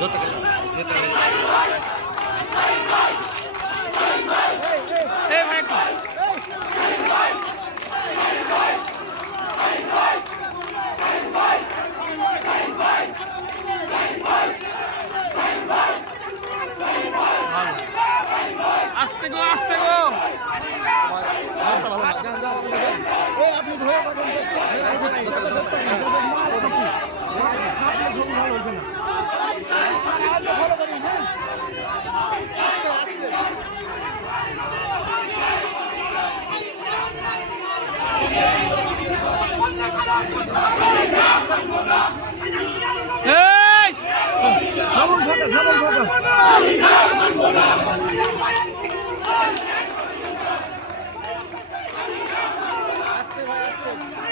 ধরতে গেল আস্তে গো আস্তে গো। এই! সাবল ফাঁকা সাবল ফাঁকা Come on, come on.